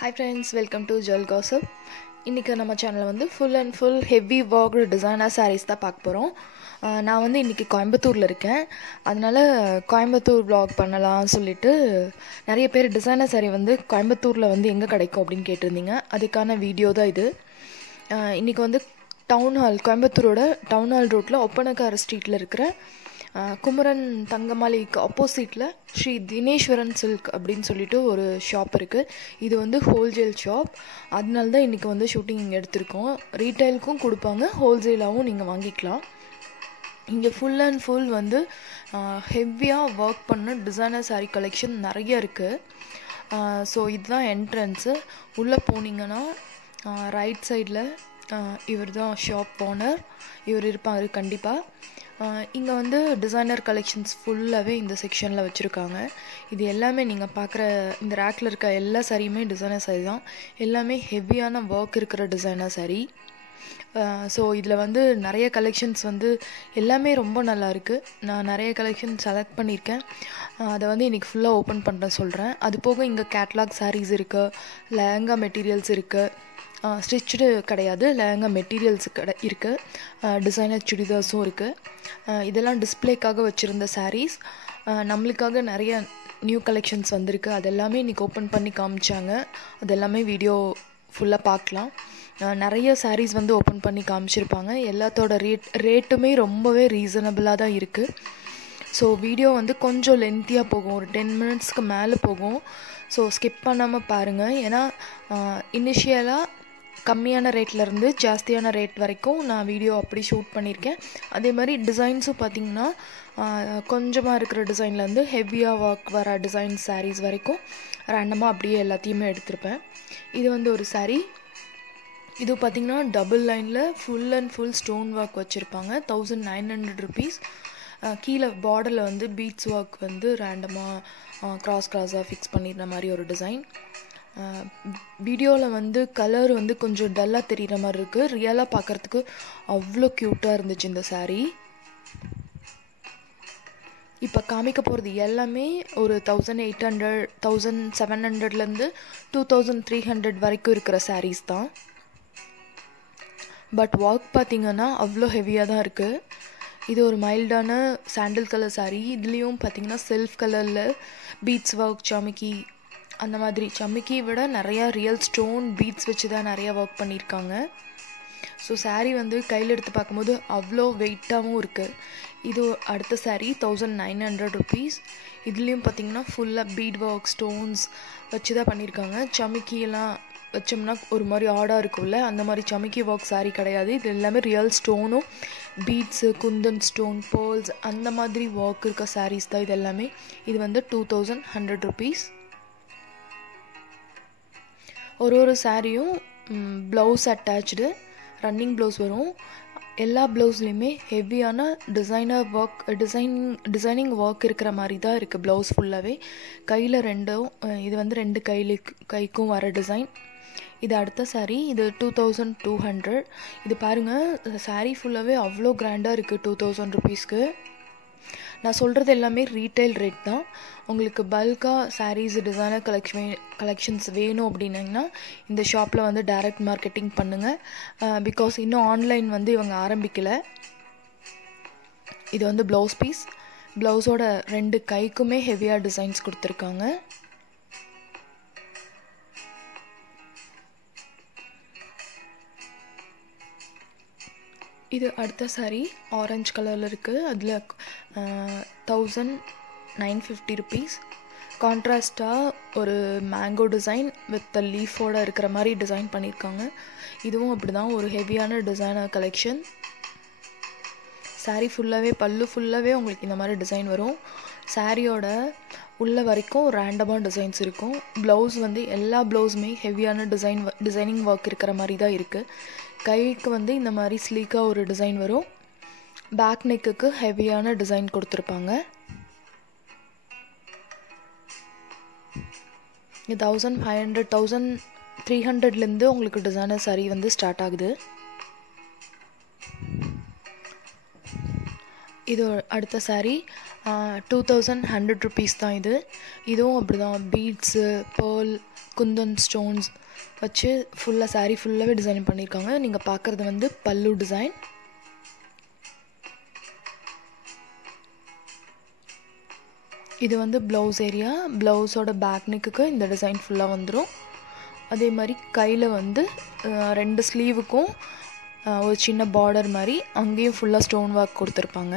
Hi friends, welcome to Jewel Gossip. இன்றைக்கி நம்ம சேனலில் வந்து full heavy work designer sarees தான் பார்க்க போகிறோம். நான் வந்து இன்றைக்கி கோயம்புத்தூரில் இருக்கேன். அதனால் கோயம்புத்தூர் vlog பண்ணலாம் சொல்லிட்டு நிறைய பேர் டிசைனர் சாரீ வந்து கோயம்புத்தூரில் வந்து எங்கே கிடைக்கும் அப்படின்னு கேட்டிருந்தீங்க. அதுக்கான வீடியோ தான் இது. இன்றைக்கி வந்து டவுன் ஹால், கோயம்புத்தூரோட டவுன் ஹால் ரோட்டில் ஒப்பனக்கார ஸ்ட்ரீட்டில் இருக்கிற குமரன் தங்கமாளிக்கு ஆப்போசிட்டில் ஸ்ரீ தினேஸ்வரன் சில்க் அப்படின்னு சொல்லிட்டு ஒரு ஷாப் இருக்குது. இது வந்து ஹோல்சேல் ஷாப். அதனால தான் இன்றைக்கி வந்து ஷூட்டிங் இங்கே எடுத்திருக்கோம். ரீட்டைலுக்கும் கொடுப்பாங்க, ஹோல்சேலாகவும் நீங்கள் வாங்கிக்கலாம். இங்கே ஃபுல் வந்து ஹெவியாக ஒர்க் பண்ண டிசைனர் சாரீ கலெக்ஷன் நிறைய இருக்குது. ஸோ இதுதான் என்ட்ரன்ஸு. உள்ளே போனீங்கன்னா ரைட் சைடில் இவர் தான் ஷாப் ஓனர், இவர் இருப்பார் கண்டிப்பாக. இங்கே வந்து டிசைனர் கலெக்ஷன்ஸ் ஃபுல்லாகவே இந்த செக்ஷனில் வச்சுருக்காங்க. இது எல்லாமே நீங்கள் பார்க்குற இந்த ரேக்கில் இருக்க எல்லா சாரியுமே டிசைனர் சாரி தான். எல்லாமே ஹெவியான ஒர்க் இருக்கிற டிசைனர் சாரி. ஸோ இதில் வந்து நிறைய கலெக்ஷன்ஸ் வந்து எல்லாமே ரொம்ப நல்லா இருக்குது. நான் நிறைய கலெக்ஷன் செலக்ட் பண்ணியிருக்கேன். அதை வந்து இன்றைக்கி ஃபுல்லாக ஓப்பன் பண்ணுறேன் சொல்கிறேன். அது போக இங்கே கேட்லாக் சாரீஸ் இருக்குது, லெஹங்கா மெட்டீரியல்ஸ் இருக்குது. ஸ்டிச்சுடு கிடையாது, லெஹங்கா மெட்டீரியல்ஸ் இருக்குது. டிசைனர் சுடிதார்ஸும் இருக்குது. இதெல்லாம் டிஸ்பிளேக்காக வச்சுருந்த சாரீஸ். நம்மளுக்காக நிறைய நியூ கலெக்ஷன்ஸ் வந்திருக்கு. அதெல்லாமே இன்றைக்கி ஓப்பன் பண்ணி காமிச்சாங்க. அதெல்லாமே வீடியோ ஃபுல்லாக பார்க்கலாம். நிறைய சாரீஸ் வந்து ஓப்பன் பண்ணி காமிச்சிருப்பாங்க. எல்லாத்தோட ரேட்டுமே ரொம்பவே ரீசனபிளாக தான் இருக்குது. ஸோ வீடியோ வந்து கொஞ்சம் லென்த்தியாக போகும், ஒரு 10 மினிட்ஸ்க்கு மேலே போகும். ஸோ ஸ்கிப் பண்ணாமல் பாருங்கள். ஏன்னா இனிஷியலாக கம்மியான ரேட்லேருந்து ஜாஸ்தியான ரேட் வரைக்கும் நான் வீடியோ அப்படி ஷூட் பண்ணியிருக்கேன். அதே மாதிரி டிசைன்ஸும் பார்த்திங்கன்னா கொஞ்சமாக இருக்கிற டிசைன்லேருந்து ஹெவியாக ஒர்க் வர டிசைன் சாரீஸ் வரைக்கும் ரேண்டமாக அப்படியே எல்லாத்தையுமே எடுத்திருப்பேன். இது வந்து ஒரு சாரீ. இது பார்த்திங்கன்னா டபுள் லைனில் ஃபுல் ஸ்டோன் ஒர்க் வச்சுருப்பாங்க. 1900 rupees. கீழே பார்டரில் வந்து பீட்ஸ் ஒர்க் வந்து ரேண்டமாக கிராஸாக ஃபிக்ஸ் பண்ணிடுற மாதிரி ஒரு டிசைன். வீடியோவில் வந்து கலர் வந்து கொஞ்சம் டல்லாக தெரிகிற மாதிரி இருக்குது. ரியலாக பார்க்குறதுக்கு அவ்வளோ க்யூட்டாக இருந்துச்சு இந்த சாரீ. இப்போ காமிக்க போகிறது எல்லாமே ஒரு 1800, 1700லேருந்து 2300 வரைக்கும் இருக்கிற சாரீஸ் தான். பட் ஒர்க் பார்த்திங்கன்னா அவ்வளோ ஹெவியாக தான் இருக்குது. இது ஒரு மைல்டான சாண்டில் கலர் சாரீ. இதுலேயும் பார்த்திங்கன்னா செல்ஃப் கலரில் பீட்ஸ் ஒர்க், சமிக்கி, அந்த மாதிரி சமிக்கி விட நிறையா ரியல் ஸ்டோன் பீட்ஸ் வச்சு தான் நிறையா ஒர்க் பண்ணியிருக்காங்க. ஸோ சாரீ வந்து கையில் எடுத்து பார்க்கும்போது அவ்வளோ வெயிட்டாகவும் இருக்குது. இது அடுத்த சாரீ 1900 rupees. இதுலேயும் பார்த்திங்கன்னா ஃபுல்லாக பீட் ஒர்க், ஸ்டோன்ஸ் வச்சு தான் பண்ணியிருக்காங்க. சமிக்கியெல்லாம் வச்சோம்னா ஒரு மாதிரி ஆடாக இருக்கும்ல, அந்த மாதிரி சமிக்கி ஒர்க் சாரீ கிடையாது. இது எல்லாமே ரியல் ஸ்டோனும் பீட்ஸு, குந்தன் ஸ்டோன், பேர்ல்ஸ் அந்த மாதிரி ஒர்க் இருக்க சாரீஸ் தான் இது எல்லாமே. இது வந்து 2100 rupees. ஒரு சாரியும் ப்ளவுஸ் அட்டாச்சு, ரன்னிங் ப்ளவுஸ் வரும். எல்லா ப்ளவுஸ்லேயுமே ஹெவியான டிசைனிங் ஒர்க் இருக்கிற மாதிரி தான் இருக்குது ப்ளவுஸ் ஃபுல்லாகவே. கையில் இது வந்து 2 கைக்கும் வர டிசைன். இது அடுத்த சாரீ. இது 2200. இது பாருங்கள், சாரீ ஃபுல்லாகவே அவ்வளோ கிராண்டாக இருக்குது 2000 rupeesக்கு. நான் சொல்கிறது எல்லாமே ரீட்டைல் ரேட் தான். உங்களுக்கு பல்காக சாரீஸ், டிசைனர் கலெக்ஷன்ஸ் வேணும் அப்படின்னிங்கன்னா இந்த ஷாப்பில் வந்து டைரக்ட் மார்க்கெட்டிங் பண்ணுங்கள். பிகாஸ் இன்னும் ஆன்லைன் வந்து இவங்க ஆரம்பிக்கலை. இது வந்து ப்ளவுஸ் பீஸ். ப்ளவுஸோட 2 கைக்குமே ஹெவியாக டிசைன்ஸ் கொடுத்துருக்காங்க. இது அடுத்த சாரீ ஆரஞ்சு கலரில் இருக்குது. அதில் 1950 rupees. கான்ட்ராஸ்டாக ஒரு மேங்கோ டிசைன் வித் லீஃபோடு இருக்கிற மாதிரி டிசைன் பண்ணியிருக்காங்க. இதுவும் அப்படி தான் ஒரு ஹெவியான டிசைனர் கலெக்ஷன். சாரீ ஃபுல்லாகவே, பல்லு ஃபுல்லாகவே உங்களுக்கு இந்த மாதிரி டிசைன் வரும். சாரியோட உள்ள வரைக்கும் ரேண்டமாக டிசைன்ஸ் இருக்கும். ப்ளவுஸ் வந்து எல்லா ப்ளவுஸுமே ஹெவியான டிசைனிங் ஒர்க் இருக்கிற மாதிரி தான் இருக்குது. கைக்கு வந்து இந்த மாதிரி ஸ்லீக்காக ஒரு டிசைன் வரும். பேக் நெக்குக்கு ஹெவியான டிசைன் கொடுத்துருப்பாங்க. 1500, 1300லேருந்து உங்களுக்கு டிசைனர் சாரீ வந்து ஸ்டார்ட் ஆகுது. இது அடுத்த saree 2100 rupees தான் இது. இதுவும் அப்படி தான் பீட்ஸு பேர்ல் குந்தன் ஸ்டோன்ஸ் வச்சு ஃபுல்லாக saree ஃபுல்லாகவே டிசைன் பண்ணியிருக்காங்க. நீங்கள் பார்க்குறது வந்து பல்லு டிசைன். இது வந்து ப்ளவுஸ் ஏரியா. ப்ளவுஸோட பேக் நெக்குக்கு இந்த டிசைன் ஃபுல்லாக வந்துடும். அதே மாதிரி கையில் வந்து 2 ஸ்லீவுக்கும் ஒரு சின்ன பார்டர் மாதிரி அங்கேயும் ஃபுல்லாக ஸ்டோன் ஒர்க் கொடுத்துருப்பாங்க.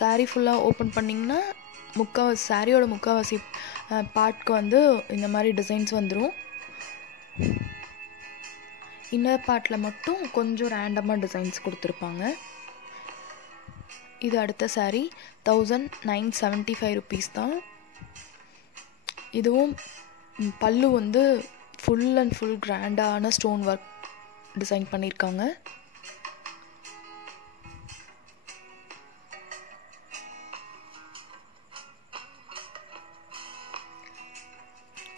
saree ஃபுல்லாக ஓப்பன் பண்ணிங்கன்னா சாரியோட முக்கால்வாசி பார்ட்க்கு வந்து இந்த மாதிரி டிசைன்ஸ் வந்துடும். இன்னர் பார்ட்டில் மட்டும் கொஞ்சம் ரேண்டமாக டிசைன்ஸ் கொடுத்துருப்பாங்க. இது அடுத்த saree 1975 rupees தான். இதுவும் பல்லு வந்து ஃபுல் அண்ட் ஃபுல் கிராண்டான ஸ்டோன் ஒர்க் டிசைன் பண்ணியிருக்காங்க.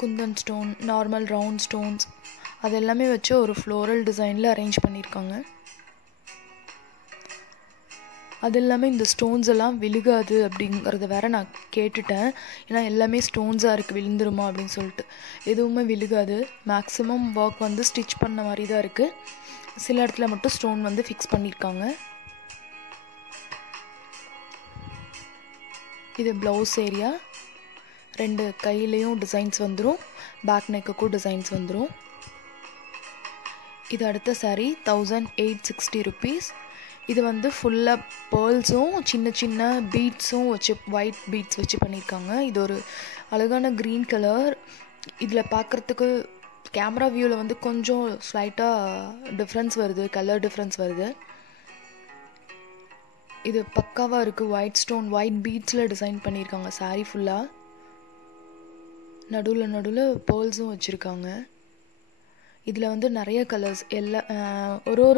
Kundan stone normal round stones அது எல்லாமே வச்சு ஒரு ஃப்ளோரல் டிசைனில் அரேஞ்ச் பண்ணியிருக்காங்க. அது இல்லாமல் இந்த ஸ்டோன்ஸ் எல்லாம் விழுகாது அப்படிங்கிறத வேற நான் கேட்டுட்டேன். ஏன்னா எல்லாமே ஸ்டோன்ஸாக இருக்குது, விழுந்துருமா அப்படின்னு சொல்லிட்டு. எதுவுமே விழுகாது. மேக்ஸிமம் ஒர்க் வந்து ஸ்டிச் பண்ண மாதிரி தான் இருக்குது. சில இடத்துல மட்டும் ஸ்டோன் வந்து ஃபிக்ஸ் பண்ணியிருக்காங்க. இது ப்ளவுஸ் ஏரியா. 2 கையிலையும் டிசைன்ஸ் வந்துடும், பேக் நெக்குக்கும் டிசைன்ஸ் வந்துடும். இது அடுத்த saree 1860 rupees. இது வந்து ஃபுல்லாக பேர்ல்ஸும் சின்ன சின்ன பீட்ஸும் வச்சு ஒயிட் பீட்ஸ் வச்சு பண்ணியிருக்காங்க. இது ஒரு அழகான க்ரீன் கலர். இதில் பார்க்குறதுக்கு கேமரா வியூவில் வந்து கொஞ்சம் ஸ்லைட்டாக டிஃப்ரென்ஸ் வருது, கலர் டிஃப்ரென்ஸ் வருது. இது பக்காவாக இருக்குது. ஒயிட் ஸ்டோன் ஒயிட் பீட்ஸில் டிசைன் பண்ணியிருக்காங்க saree ஃபுல்லாக. நடுவில் பேர்ல்ஸும் வச்சுருக்காங்க. இதில் வந்து நிறைய கலர்ஸ் ஒரு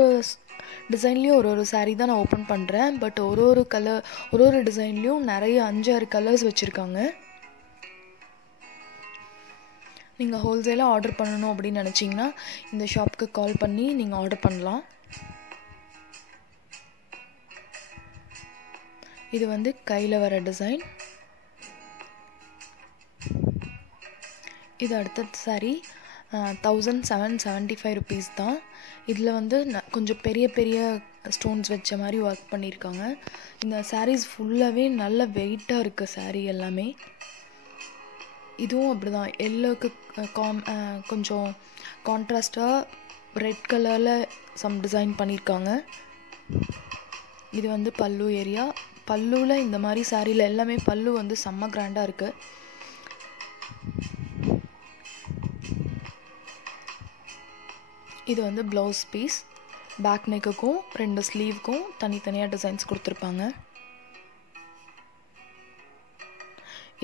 டிசைன்லேயும் ஒரு saree தான் நான் ஓப்பன் பண்ணுறேன். பட் ஒரு டிசைன்லேயும் நிறைய 5-6 கலர்ஸ் வச்சுருக்காங்க. நீங்கள் ஹோல்சேலாக ஆர்டர் பண்ணணும் அப்படின்னு நினச்சிங்கன்னா இந்த ஷாப்புக்கு கால் பண்ணி நீங்கள் ஆர்டர் பண்ணலாம். இது வந்து கையில் வர டிசைன். இது அடுத்த saree 1775 rupees தான். இதில் வந்து கொஞ்சம் பெரிய பெரிய ஸ்டோன்ஸ் வச்ச மாதிரி ஒர்க் பண்ணியிருக்காங்க. இந்த sarees ஃபுல்லாகவே நல்ல வெயிட்டாக இருக்குது saree எல்லாமே. இதுவும் அப்படி தான் எல்லோக்கு கொஞ்சம் கான்ட்ராஸ்டாக ரெட் கலரில் சம் டிசைன் பண்ணியிருக்காங்க. இது வந்து பல்லு ஏரியா. பல்லுவில் இந்த மாதிரி சாரியில் எல்லாமே பல்லு வந்து செம்ம கிராண்டாக இருக்குது. இது வந்து ப்ளவுஸ் பீஸ். பேக் நெக்குக்கும் 2 ஸ்லீவுக்கும் தனித்தனியாக டிசைன்ஸ் கொடுத்துருப்பாங்க.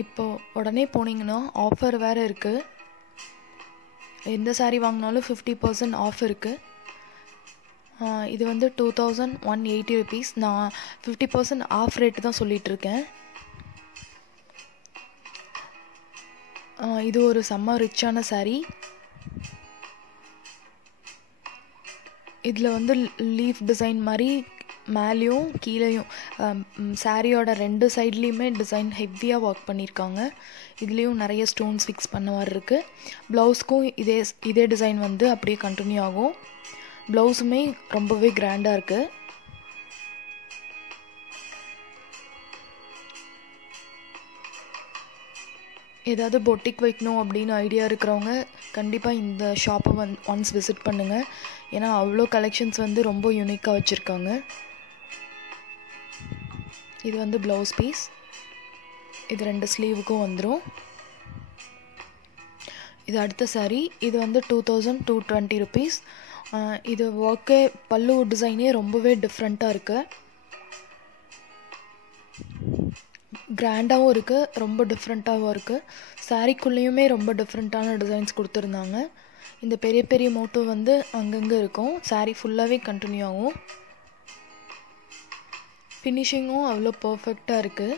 இப்போது உடனே போனீங்கன்னா ஆஃபர் வேறு இருக்குது. எந்த saree வாங்கினாலும் 50% ஆஃப் இருக்குது. இது வந்து 2180 rupees. நான் 50% ஆஃப் ரேட்டு தான் சொல்லிகிட்ருக்கேன். இது ஒரு செம்ம ரிச்சான saree. இதில் வந்து லீஃப் டிசைன் மாதிரி மேலேயும் கீழேயும் சாரியோட 2 சைட்லேயுமே டிசைன் ஹெவியாக ஒர்க் பண்ணியிருக்காங்க. இதுலேயும் நிறைய ஸ்டோன்ஸ் ஃபிக்ஸ் பண்ண மாதிரி இருக்குது. ப்ளவுஸ்க்கும் இதே டிசைன் வந்து அப்படியே கண்டினியூ ஆகும். ப்ளவுஸுமே ரொம்பவே கிராண்டாக இருக்குது. ஏதாவது பொட்டிக் வைக்கணும் அப்படின்னு ஐடியா இருக்கிறவங்க கண்டிப்பாக இந்த ஷாப்பை ஒன்ஸ் விசிட் பண்ணுங்கள். ஏன்னா அவ்வளோ கலெக்ஷன்ஸ் வந்து ரொம்ப யூனிக்காக வச்சுருக்காங்க. இது வந்து ப்ளவுஸ் பீஸ். இது 2 ஸ்லீவுக்கும் வந்துடும். இது அடுத்த saree. இது வந்து 2220 rupees. இது ஒர்க்கே பல்லு டிசைனே ரொம்பவே டிஃப்ரெண்ட்டாக இருக்குது. கிராண்டாகவும் இருக்குது, ரொம்ப டிஃப்ரெண்ட்டாகவும் இருக்குது. சாரீக்குள்ளேயுமே ரொம்ப டிஃப்ரெண்ட்டான டிசைன்ஸ் கொடுத்துருந்தாங்க. இந்த பெரிய பெரிய மோட்டோ வந்து அங்கங்கே இருக்கும். saree ஃபுல்லாகவே கண்டினியூ ஆகும். ஃபினிஷிங்கும் அவ்வளோ பர்ஃபெக்டாக இருக்குது.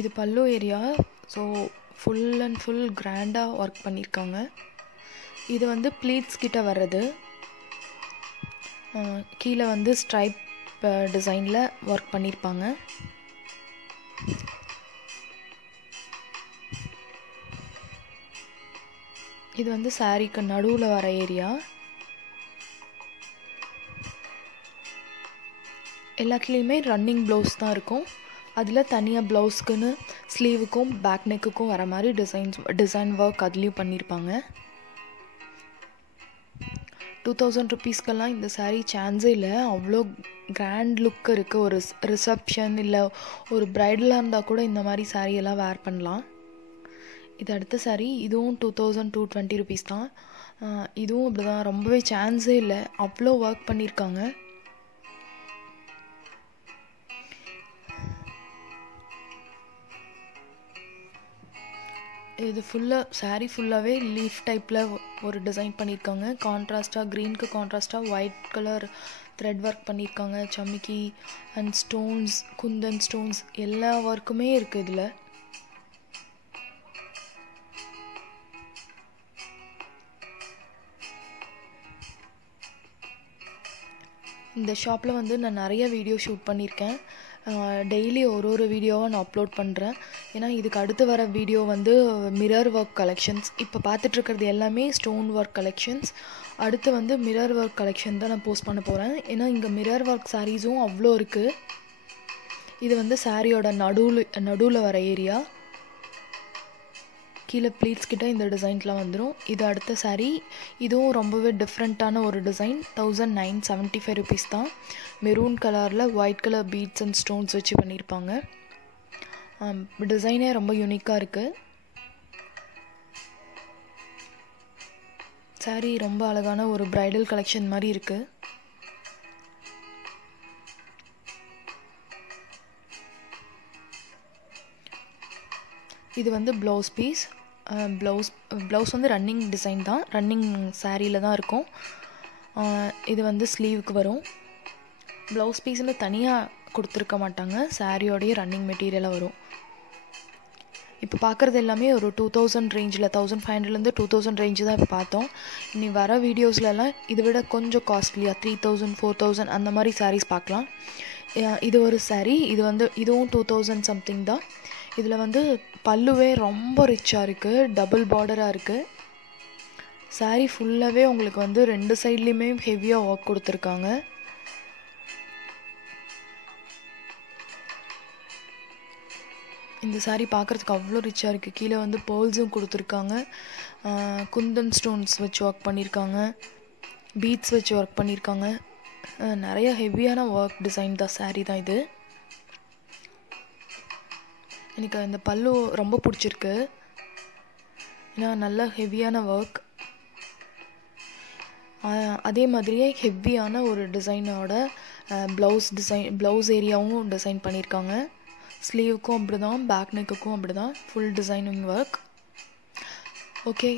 இது பல்லு area. So full and full கிராண்டாக ஒர்க் பண்ணியிருக்காங்க. இது வந்து ப்ளீட்ஸ் கிட்ட வர்றது. கீழே வந்து ஸ்ட்ரைப் டிசைனில் ஒர்க் பண்ணியிருப்பாங்க. இது வந்து சாரீக்கு நடுவில் வர ஏரியா. எல்லாத்துலேயுமே ரன்னிங் ப்ளவுஸ் தான் இருக்கும். அதில் தனியாக ப்ளவுஸ்க்குன்னு ஸ்லீவுக்கும் பேக் நெக்குக்கும் வர மாதிரி டிசைன் ஒர்க் அதுலேயும் பண்ணியிருப்பாங்க. 2000 ருபீஸ்க்கெல்லாம் இந்த சாரீ சான்ஸே இல்லை. அவ்வளோ கிராண்ட் லுக் இருக்குது. ஒரு ரிசப்ஷன் இல்லை ஒரு ப்ரைடலாக இருந்தால் கூட இந்த மாதிரி சாரியெல்லாம் வேர் பண்ணலாம். இது அடுத்த சாரீ. இதுவும் 2220 ருபீஸ் தான். இதுவும் இப்படி தான், ரொம்பவே சான்ஸே இல்லை. அவ்வளோ ஒர்க் பண்ணியிருக்காங்க. இது ஃபுல்லாக சாரீ ஃபுல்லாகவே லீஃப் டைப்பில் ஒரு டிசைன் பண்ணியிருக்காங்க. கான்ட்ராஸ்ட்டாக க்ரீனுக்கு கான்ட்ராஸ்ட்டாக ஒயிட் கலர் த்ரெட் ஒர்க் பண்ணியிருக்காங்க. சமிக்கி அண்ட் ஸ்டோன்ஸ், குந்தன் ஸ்டோன்ஸ் எல்லா ஒர்க்குமே இருக்குது இதில். இந்த ஷாப்பில் வந்து நான் நிறைய வீடியோ ஷூட் பண்ணியிருக்கேன். டெய்லி ஒரு வீடியோவாக நான் அப்லோட் பண்ணுறேன். ஏன்னா இதுக்கு அடுத்து வர வீடியோ வந்து மிரர் ஒர்க் கலெக்ஷன்ஸ். இப்போ பார்த்துட்ருக்கிறது எல்லாமே ஸ்டோன் ஒர்க் கலெக்ஷன்ஸ். அடுத்து வந்து மிரர் ஒர்க் கலெக்ஷன் தான் நான் போஸ்ட் பண்ண போகிறேன். ஏன்னா இங்கே மிரர் ஒர்க் சாரீஸும் அவ்வளோ இருக்குது. இது வந்து சாரியோட நடுவில் வர ஏரியா. கீழே ப்ளீட்ஸ் கிட்ட இந்த டிசைன்ஸ்லாம் வந்துடும். இது அடுத்த சாரீ. இதுவும் ரொம்பவே டிஃப்ரெண்ட்டான ஒரு டிசைன். 1975 ருபீஸ் தான். மெரூன் கலரில் white colour beads and stones வச்சு பண்ணியிருப்பாங்க. டிசைனே ரொம்ப யூனிக்காக இருக்குது. சாரீ ரொம்ப அழகான ஒரு ப்ரைடல் கலெக்ஷன் மாதிரி இருக்குது. இது வந்து ப்ளவுஸ் பீஸ். ப்ளவுஸ் வந்து ரன்னிங் டிசைன் தான், ரன்னிங் சாரியில் தான் இருக்கும். இது வந்து ஸ்லீவுக்கு வரும். ப்ளவுஸ் பீஸ்னு தனியாக கொடுத்துருக்க மாட்டாங்க, சாரியோடைய ரன்னிங் மெட்டீரியலாக வரும். இப்போ பார்க்குறது எல்லாமே ஒரு 2000 ரேஞ்சில், 1500லேருந்து 2000 ரேஞ்சு தான் இப்போ பார்த்தோம். இனி வர வீடியோஸ்லலாம் இதை விட கொஞ்சம் காஸ்ட்லியாக 3000 4000 அந்த மாதிரி சாரீஸ் பார்க்கலாம். இது ஒரு சாரீ. இதுவும் 2000 சம்திங் தான். இதில் வந்து பல்லுவே ரொம்ப ரிச்சாக இருக்குது, டபுள் பார்டராக இருக்குது. சாரீ ஃபுல்லாகவே உங்களுக்கு வந்து 2 சைட்லேயுமே ஹெவியாக ஒர்க் கொடுத்துருக்காங்க. இந்த சாரீ பார்க்குறதுக்கு அவ்வளோ ரிச்சாக இருக்குது. கீழே வந்து பேர்ல்ஸும் கொடுத்துருக்காங்க. குந்தன் ஸ்டோன்ஸ் வச்சு ஒர்க் பண்ணியிருக்காங்க. பீட்ஸ் வச்சு ஒர்க் பண்ணியிருக்காங்க. நிறைய ஹெவியான ஒர்க் டிசைன் தான் சாரீ தான் இது. எனக்கு இந்த பல்லு ரொம்ப பிடிச்சிருக்கு. ஏன்னா நல்ல ஹெவியான ஒர்க். அதே மாதிரியே ஹெவியான ஒரு டிசைனோட ப்ளவுஸ் ஏரியாவும் டிசைன் பண்ணியிருக்காங்க. ஸ்லீவுக்கும் அப்படி தான், பேக் நெக்குக்கும் அப்படி தான், full designing work. Okay,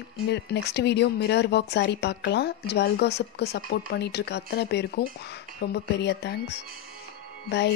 next video mirror work sari பார்க்கலாம். ஜுவல் காசிப்க்கு சப்போர்ட் பண்ணிகிட்ருக்க அத்தனை பேருக்கும் ரொம்ப பெரிய தேங்க்ஸ். பை.